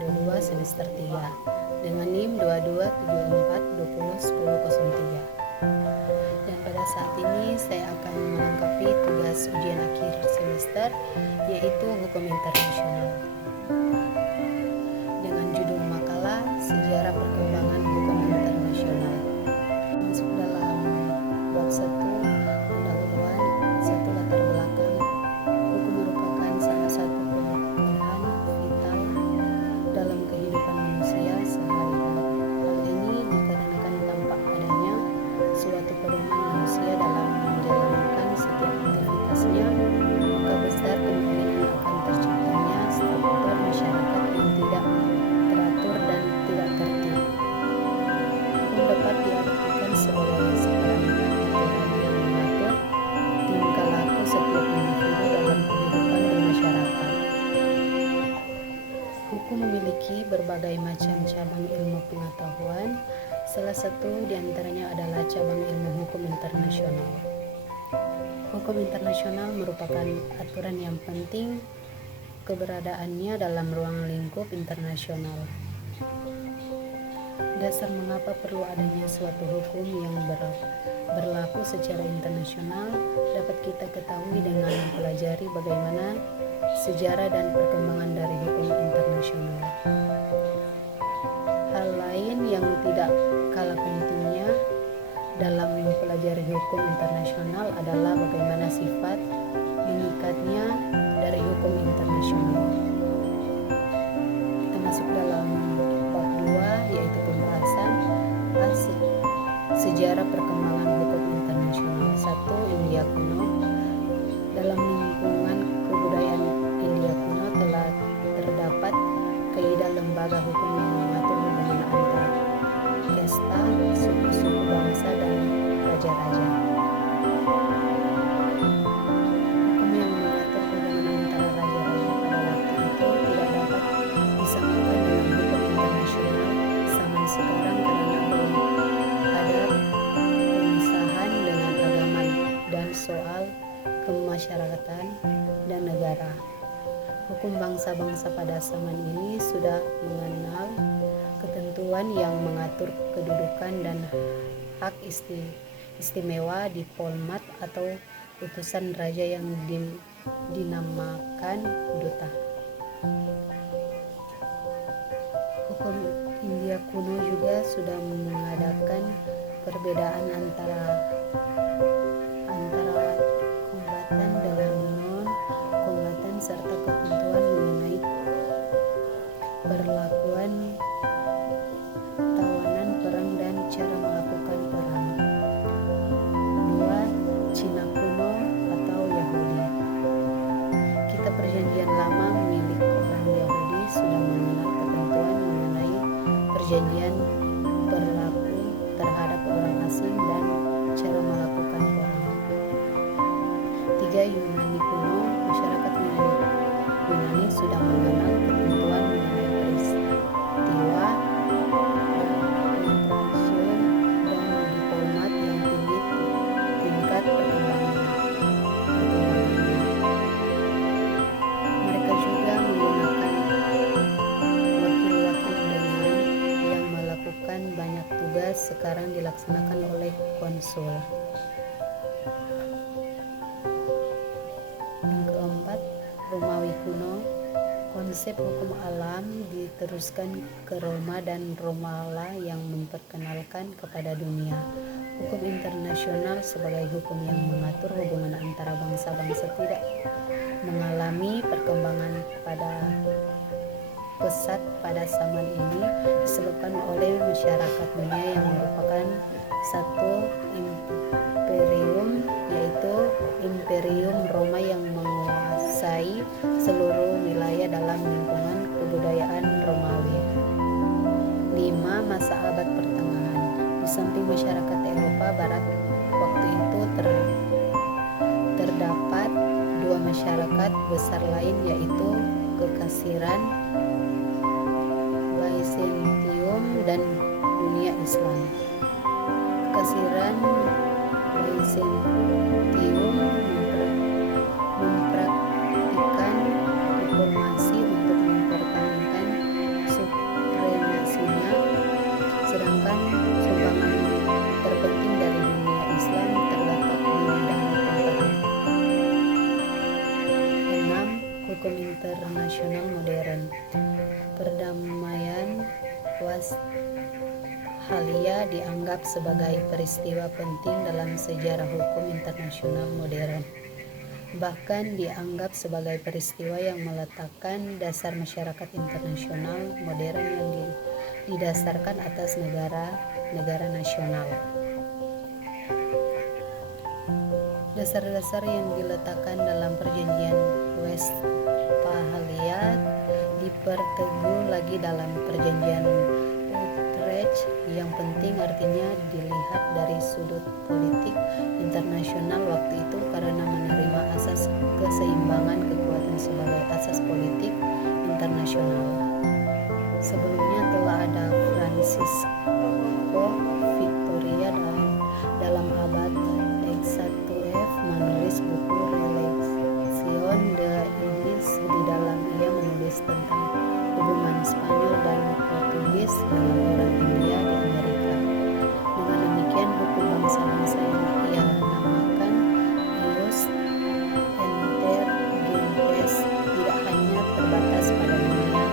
122 semester 3 dengan NIM 2274201003. Dan pada saat ini saya akan melengkapi tugas ujian akhir semester, yaitu Hukum Internasional, dengan judul makalah Sejarah Perkembangan Hukum Internasional. Masuk dalam bab 1, pendahuluan, 1 latar belakang. Hukum merupakan salah satu kebutuhan vital dalam kehidupan manusia sehari-hari. Hal ini dikarenakan tampak adanya suatu pedoman manusia dalam menjalankan setiap aktivitasnya, maka besar kemungkinan akan terciptanya struktur masyarakat yang tidak teratur dan tidak tertib. Hukum dapat diartikan sebagai seperangkat aturan yang mengatur tingkah laku setiap individu dalam kehidupan bermasyarakat. Hukum memiliki berbagai macam cabang ilmu pengetahuan. Salah satu diantaranya adalah cabang ilmu hukum internasional. Hukum internasional merupakan aturan yang penting keberadaannya dalam ruang lingkup internasional. Dasar mengapa perlu adanya suatu hukum yang berlaku secara internasional dapat kita ketahui dengan mempelajari bagaimana sejarah dan perkembangan dari hukum internasional. Hal lain yang tidak kalah pentingnya dalam mempelajari hukum internasional adalah bagaimana sifat mengikatnya dari hukum internasional. Kita masuk dalam bab 2, yaitu pembahasan sejarah perkembangan hukum internasional. 1. India kuno. Dalam lingkungan kebudayaan India kuno telah terdapat kaidah lembaga hukum yang mengatur hubungan antara kasta, suku-suku bangsa, dan raja-raja. Hukum yang mengatur hubungan antara raja-raja pada waktu itu tidak dapat disamakan dengan hukum internasional zaman sekarang karena belum ada pemisahan dengan agama dan soal kemasyarakatan dan negara. Hukum bangsa-bangsa pada zaman ini sudah mengenal ketentuan yang mengatur kedudukan dan hak istimewa diplomat atau utusan raja yang dinamakan duta. Hukum India kuno juga sudah mengadakan perbedaan antara kombatan dengan non-kombatan serta ketentuan mengenai perlakuan tawanan perang dan cara melakukan perang. 2. Cina kuno atau Yahudi. Kitab Perjanjian Lama milik orang Yahudi sudah mengenal ketentuan mengenai perjanjian berlaku terhadap orang asing dan cara melakukan perang. 3. Yunani kuno. Masyarakat Yunani sudah mengenal ketentuan mengenai peristiwa administrasi dan diplomat yang tinggi tingkat perkembangannya. Mereka juga menggunakan wakil-wakil dengan yang melakukan banyak tugas sekarang dilaksanakan oleh konsul. Yang keempat, Romawi kuno. Konsep hukum alam diteruskan ke Roma dan Romalah yang memperkenalkan kepada dunia hukum internasional sebagai hukum yang mengatur hubungan antara bangsa-bangsa tidak mengalami perkembangan pada pesat pada zaman ini disebabkan oleh masyarakat dunia yang merupakan satu imperium, yaitu Imperium Roma yang menguasai seluruh wilayah dalam lingkungan kebudayaan Romawi. 5. Masa abad pertengahan. Di samping masyarakat Eropa Barat waktu itu terdapat dua masyarakat besar lain, yaitu Kekaisaran Byzantium dan dunia Islam. Kekaisaran Byzantium mempraktikkan reformasi untuk mempertahankan Pahalia dianggap sebagai peristiwa penting dalam sejarah hukum internasional modern. Bahkan dianggap sebagai peristiwa yang meletakkan dasar masyarakat internasional modern yang didasarkan atas negara nasional. Dasar-dasar yang diletakkan dalam perjanjian Westphalia diperteguh lagi dalam perjanjian Utrecht. Yang penting artinya dilihat dari sudut politik internasional waktu itu karena menerima asas keseimbangan kekuatan sebagai asas politik internasional. Sebelumnya telah ada Francisco Victoria dalam abad X1F menulis buku Relación de Indies. Di dalam ia menulis tentang hubungan Spanyol dan Portugis dengan orang India di Amerika. Dengan demikian hukum bangsa-bangsa yang ia namakan Ius Inter Gentes tidak hanya terbatas pada dunia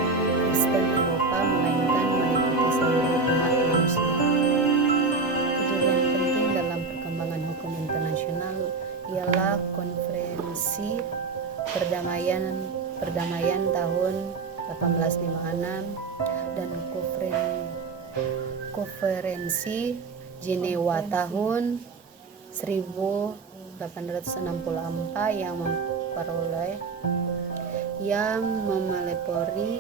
Kristen Eropa, melainkan meliputi seluruh umat manusia. Kejadian penting dalam perkembangan hukum internasional ialah Konferensi Perdamaian tahun 1856 dan Konferensi Jenewa tahun 1864 yang memelopori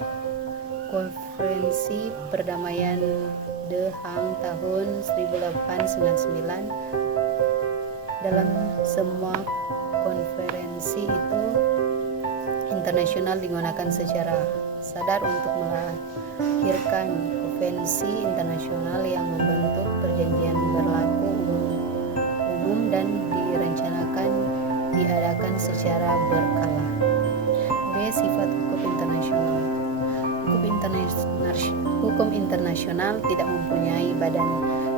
Konferensi Perdamaian The Hague tahun 1899. Dalam semua konferensi itu internasional digunakan secara sadar untuk melahirkan konvensi internasional yang membentuk perjanjian berlaku umum dan direncanakan diadakan secara berkala. B. Sifat hukum internasional. Hukum internasional tidak mempunyai badan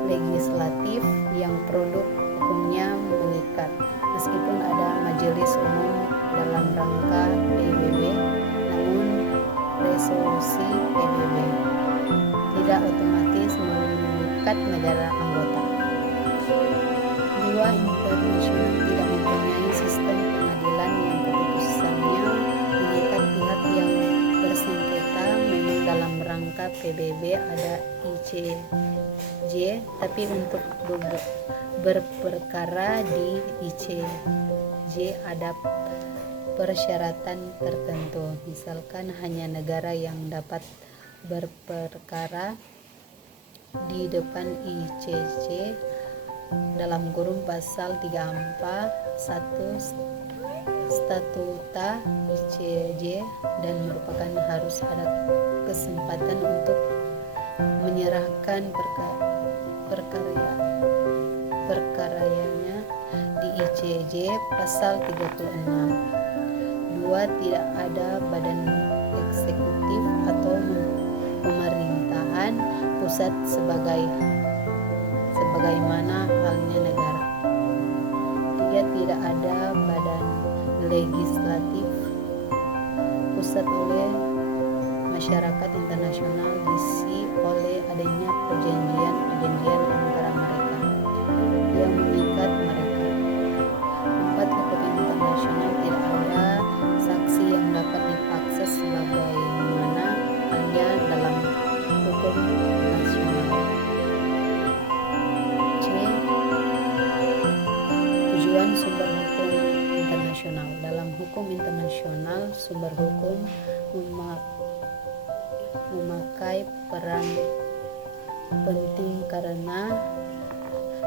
legislatif yang produk hukumnya mengikat. Meskipun ada majelis umum dalam rangka PBB, namun resolusi PBB tidak otomatis mengikat negara anggota. 2. Internasional tidak mempunyai sistem pengadilan yang keputusannya mengikat pihak yang bersengketa. Memang dalam rangka PBB ada ICJ, tapi untuk berperkara di ICJ ada persyaratan tertentu. Misalkan hanya negara yang dapat berperkara di depan ICJ dalam kurung pasal 341 Statuta ICJ dan merupakan harus ada kesempatan untuk menyerahkan perkaranya di ICJ pasal 36. 2. Tidak ada badan eksekutif atau pemerintahan pusat sebagaimana halnya negara. 3. Tidak ada badan legislatif pusat oleh masyarakat internasional diisi oleh adanya perjanjian antara mereka yang mengikat mereka. 4. Hukum internasional tidak ada saksi yang dapat dipaksa sebagaimana halnya dalam hukum nasional. C. Tujuan sumber hukum internasional. Dalam hukum internasional, sumber hukum memakai peran penting karena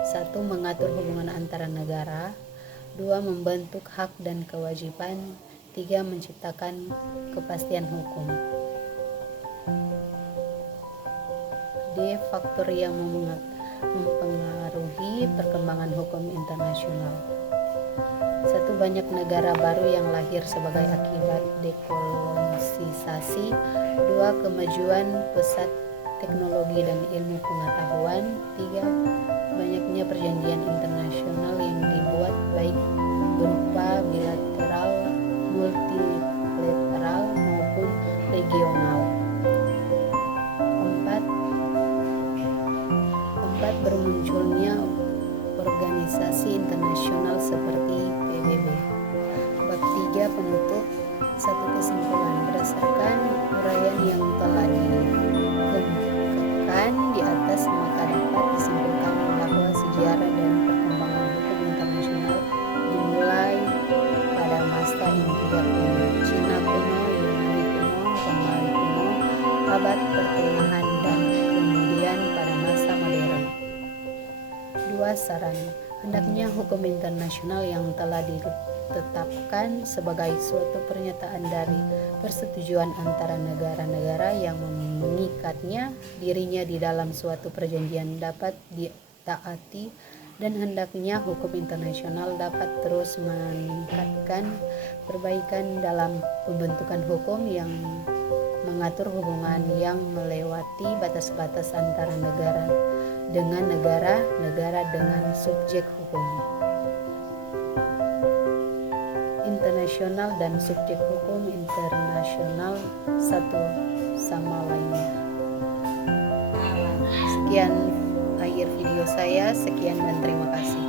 1. Mengatur hubungan antara negara, 2. Membentuk hak dan kewajiban, 3. Menciptakan kepastian hukum. D. Faktor yang mempengaruhi perkembangan hukum internasional. 1. Banyak negara baru yang lahir sebagai akibat dekolonisasi. 2. Kemajuan pesat teknologi dan ilmu pengetahuan. 3. Banyaknya perjanjian internasional yang dibuat baik berupa bilateral, multilateral maupun regional. 4. tempat bermunculnya organisasi internasional seperti PBB. Bab 3 penutup. Satu kesimpulan berdasarkan uraian yang telah dikemukakan di atas, maka dapat disimpulkan bahwa sejarah dan perkembangan hukum internasional dimulai pada masa India kuno, Cina kuno, Yunani kuno, Romawi kuno, abad pertengahan, dan kemudian pada masa modern. 2. Saran. Hendaknya hukum internasional yang telah ditetapkan sebagai suatu pernyataan dari persetujuan antara negara-negara yang mengikatnya dirinya di dalam suatu perjanjian dapat ditaati, dan hendaknya hukum internasional dapat terus meningkatkan perbaikan dalam pembentukan hukum yang mengatur hubungan yang melewati batas-batas antara negara dengan negara, negara dengan subjek hukum internasional dan subjek hukum internasional satu sama lainnya. Sekian akhir video saya, sekian dan terima kasih.